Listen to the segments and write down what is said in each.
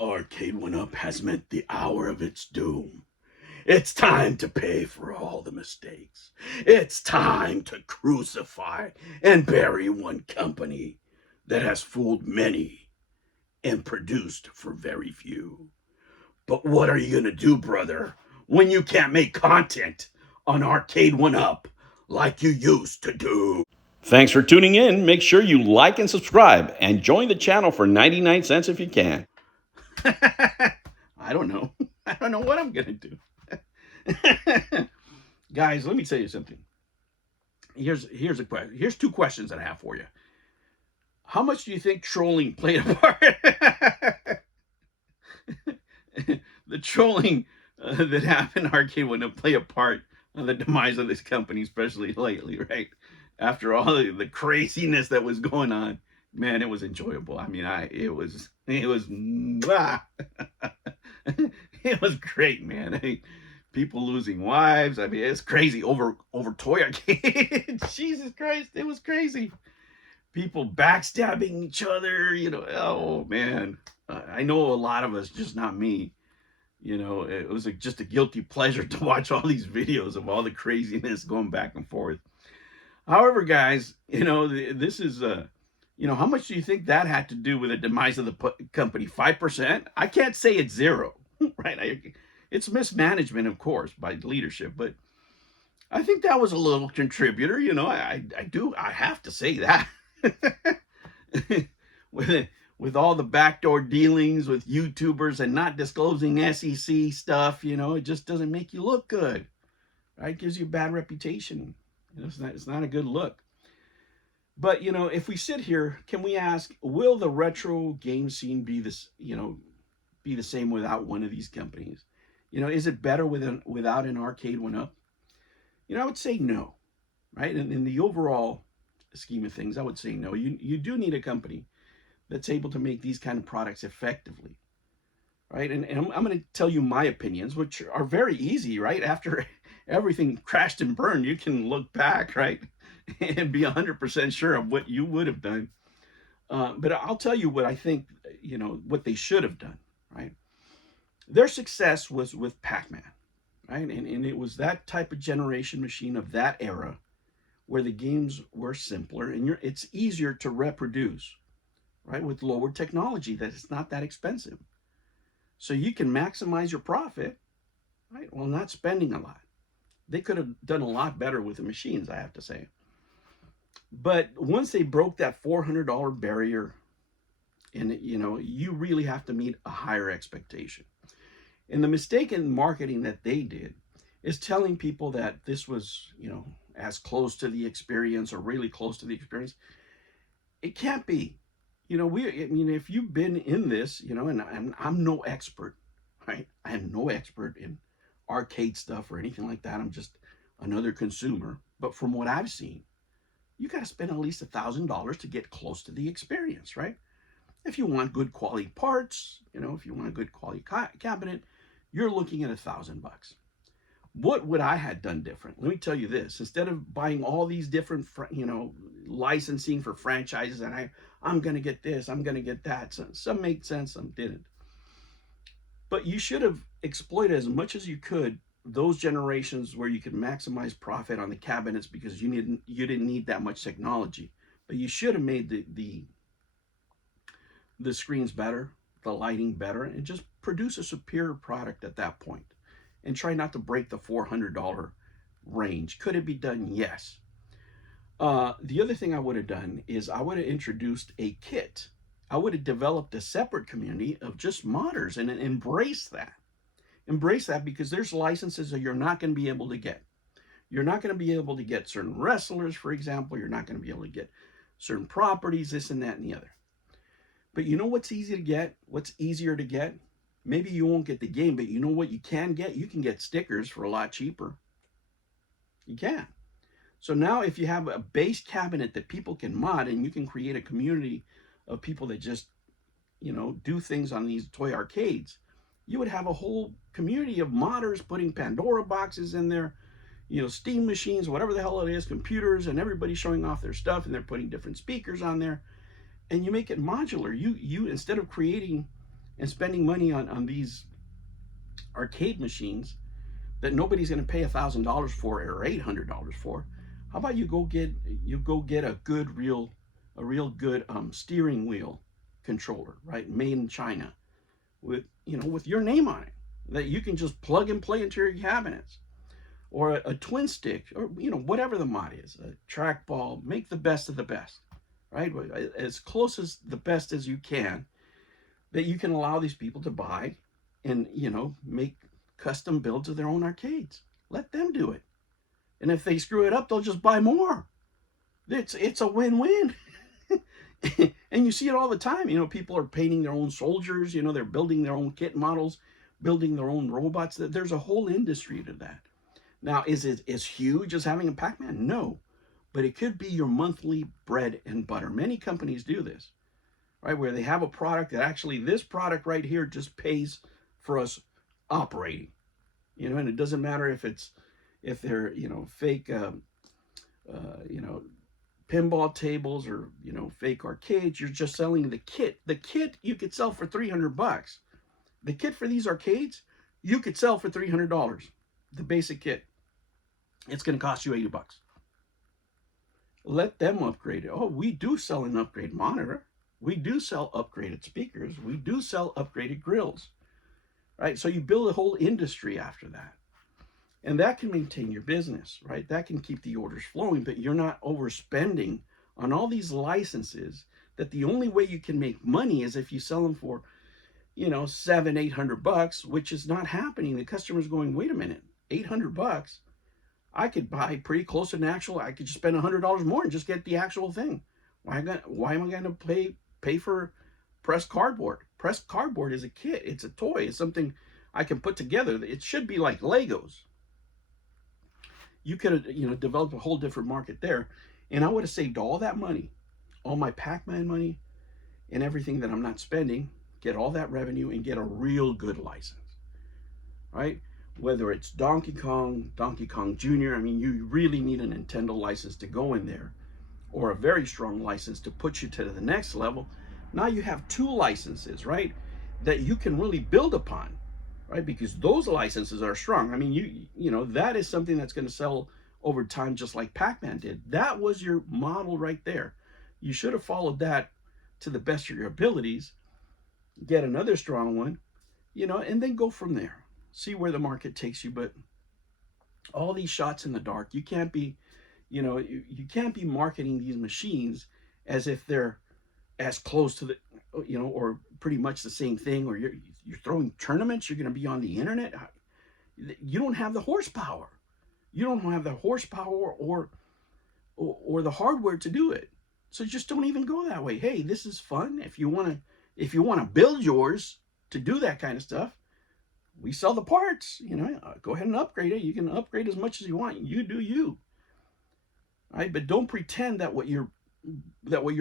Arcade One Up has met the hour of its doom. It's time to pay for all the mistakes. It's time to crucify and bury one company that has fooled many and produced for very few. But what are you going to do, brother, when you can't make content on Arcade One Up like you used to do? Thanks for tuning in. Make sure you like and subscribe and join the channel for 99 cents if you can. I don't know. I don't know what I'm going to do. Guys, let me tell you something. Here's a question. Here's two questions that I have for you. How much do you think trolling played a part? The trolling that happened in Arcade wouldn't play a part on the demise of this company, especially lately, right? After all the craziness that was going on, man, it was enjoyable. I mean, it was it was great, man. I mean, people losing wives. I mean, it's crazy over toy arcade. Jesus Christ, it was crazy. People backstabbing each other. Oh man, I know a lot of us, just not me. It was just a guilty pleasure to watch all these videos of all the craziness going back and forth. However, guys, this is how much do you think that had to do with the demise of the company? 5%? I can't say it's zero, right? It's mismanagement, of course, by leadership, but I think that was a little contributor. I have to say that. with all the backdoor dealings with YouTubers and not disclosing SEC stuff, it just doesn't make you look good, right? It gives you a bad reputation. It's not a good look. But if we sit here, can we ask, will the retro game scene be be the same without one of these companies? Is it better without an Arcade One Up? I would say no, right? And in the overall scheme of things, I would say no. You do need a company that's able to make these kind of products effectively, right? And I'm going to tell you my opinions, which are very easy, right? After everything crashed and burned, you can look back, right, and be 100% sure of what you would have done. But I'll tell you what I think, what they should have done, right? Their success was with Pac-Man, right? And it was that type of generation machine of that era where the games were simpler and it's easier to reproduce, right? With lower technology, that it's not that expensive. So you can maximize your profit, right? While not spending a lot. They could have done a lot better with the machines, I have to say. But once they broke that $400 barrier, and you really have to meet a higher expectation. And the mistake in marketing that they did is telling people that this was, as close to the experience or really close to the experience. It can't be. If you've been in this, and I'm no expert, right? I am no expert in arcade stuff or anything like that. I'm just another consumer. But from what I've seen, you got to spend at least $1,000 to get close to the experience, right? If you want good quality parts, if you want a good quality cabinet, you're looking at $1,000. What would I have done different? Let me tell you this. Instead of buying all these different, licensing for franchises, and I'm going to get this, I'm going to get that. Some made sense, some didn't. But you should have exploited as much as you could those generations where you could maximize profit on the cabinets because you didn't need that much technology. But you should have made the screens better, the lighting better, and just produce a superior product at that point. And try not to break the $400 range. Could it be done? Yes. The other thing I would have done is I would have introduced a kit. I would have developed a separate community of just modders and embrace that. Embrace that because there's licenses that you're not going to be able to get. You're not going to be able to get certain wrestlers, for example. You're not going to be able to get certain properties, this and that and the other. But you know what's easy to get? What's easier to get? Maybe you won't get the game, but you know what you can get? You can get stickers for a lot cheaper. You can. So now if you have a base cabinet that people can mod and you can create a community of people that just, do things on these toy arcades, you would have a whole community of modders putting Pandora boxes in there, Steam machines, whatever the hell it is, computers, and everybody showing off their stuff, and they're putting different speakers on there. And you make it modular. You instead of creating and spending money on these arcade machines that nobody's going to pay $1,000 for or $800 for. How about you go get a real good steering wheel controller, right, made in China, with with your name on it, that you can just plug and play into your cabinets, or a twin stick, or whatever the mod is, a trackball. Make the best of the best, right? As close as the best as you can, that you can allow these people to buy and make custom builds of their own arcades. Let them do it. And if they screw it up, they'll just buy more. It's a win-win. And you see it all the time. People are painting their own soldiers. They're building their own kit models, building their own robots. There's a whole industry to that. Now, is it as huge as having a Pac-Man? No, but it could be your monthly bread and butter. Many companies do this, right? Where they have a product that actually, this product right here just pays for us operating. And it doesn't matter if they're fake pinball tables, or fake arcades. You're just selling the kit. The kit you could sell for $300. The kit for these arcades you could sell for $300. The basic kit. It's going to cost you $80. Let them upgrade it. Oh, we do sell an upgrade monitor. We do sell upgraded speakers. We do sell upgraded grills. Right? So you build a whole industry after that. And that can maintain your business, right? That can keep the orders flowing, but you're not overspending on all these licenses, that the only way you can make money is if you sell them for, $700-800, which is not happening. The customer's going, wait a minute, $800? I could buy pretty close to an actual. I could just spend $100 more and just get the actual thing. Why am I going to pay for pressed cardboard? Pressed cardboard is a kit. It's a toy. It's something I can put together. It should be like Legos. You could have, developed a whole different market there, and I would have saved all that money, all my Pac-Man money, and everything that I'm not spending. Get all that revenue and get a real good license, right? Whether it's Donkey Kong Jr. I mean, you really need a Nintendo license to go in there, or a very strong license to put you to the next level. Now you have 2 licenses, right, that you can really build upon, right? Because those licenses are strong. I mean, that is something that's going to sell over time, just like Pac-Man did. That was your model right there. You should have followed that to the best of your abilities. Get another strong one, and then go from there. See where the market takes you. But all these shots in the dark, you can't be, you can't be marketing these machines as if they're as close to the, or pretty much the same thing, or you're throwing tournaments. You're going to be on the internet. You don't have the horsepower. You don't have the horsepower or the hardware to do it. So just don't even go that way. Hey, this is fun. If you want to build yours to do that kind of stuff, we sell the parts. Go ahead and upgrade it. You can upgrade as much as you want. You do you. Right? But don't pretend that what you're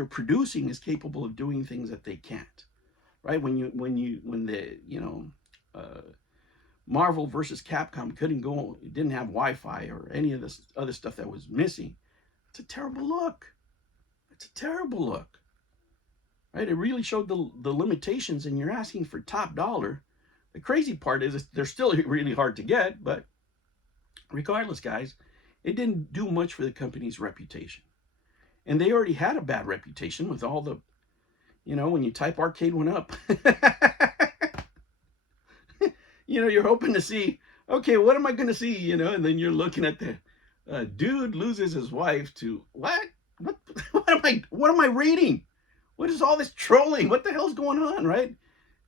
producing is capable of doing things that they can't. Right? When the Marvel versus Capcom didn't have Wi-Fi or any of this other stuff that was missing. It's a terrible look. It's a terrible look. Right? It really showed the limitations, and you're asking for top dollar. The crazy part is they're still really hard to get, but regardless, guys, it didn't do much for the company's reputation. And they already had a bad reputation with all the, when you type arcade one up, you're hoping to see, okay, what am I going to see, and then you're looking at the dude loses his wife to what am I reading? What is all this trolling? What the hell's going on, right?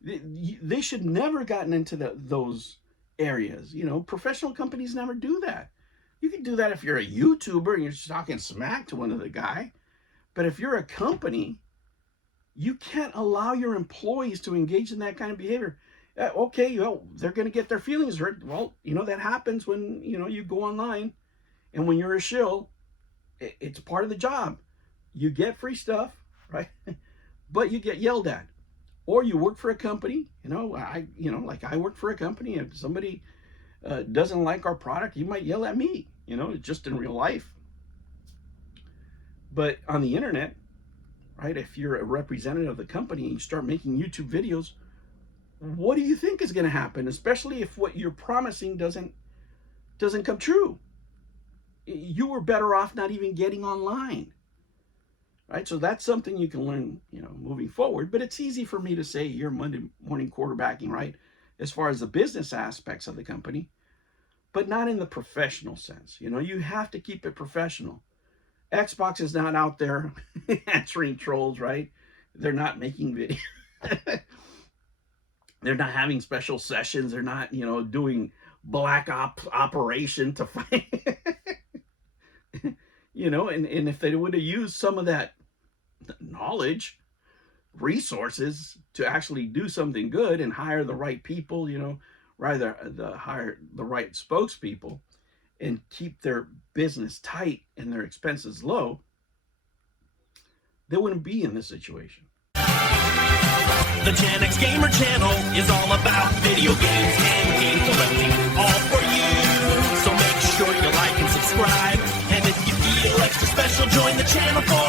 They should never gotten into those areas. Professional companies never do that. You can do that if you're a YouTuber and you're talking smack to one of the guy. But if you're a company, you can't allow your employees to engage in that kind of behavior. Okay, they're going to get their feelings hurt. Well, that happens when, you go online, and when you're a shill, it's part of the job. You get free stuff, right? But you get yelled at. Or you work for a company, like I work for a company. If somebody doesn't like our product, you might yell at me, just in real life. But on the internet, right, if you're a representative of the company and you start making YouTube videos, what do you think is going to happen, especially if what you're promising doesn't come true? You were better off not even getting online. Right? So that's something you can learn, moving forward. But it's easy for me to say you're Monday morning quarterbacking, right? As far as the business aspects of the company, but not in the professional sense. You have to keep it professional. Xbox is not out there answering trolls, right? They're not making video. They're not having special sessions. They're not, doing black operation to find, and if they would have used some of that knowledge, resources to actually do something good and hire the right people, rather hire the right spokespeople and keep their business tight and their expenses low, they wouldn't be in this situation. The Gen X Gamer channel is all about video games and game collecting, all for you. So make sure you like and subscribe, and if you feel extra special, join the channel for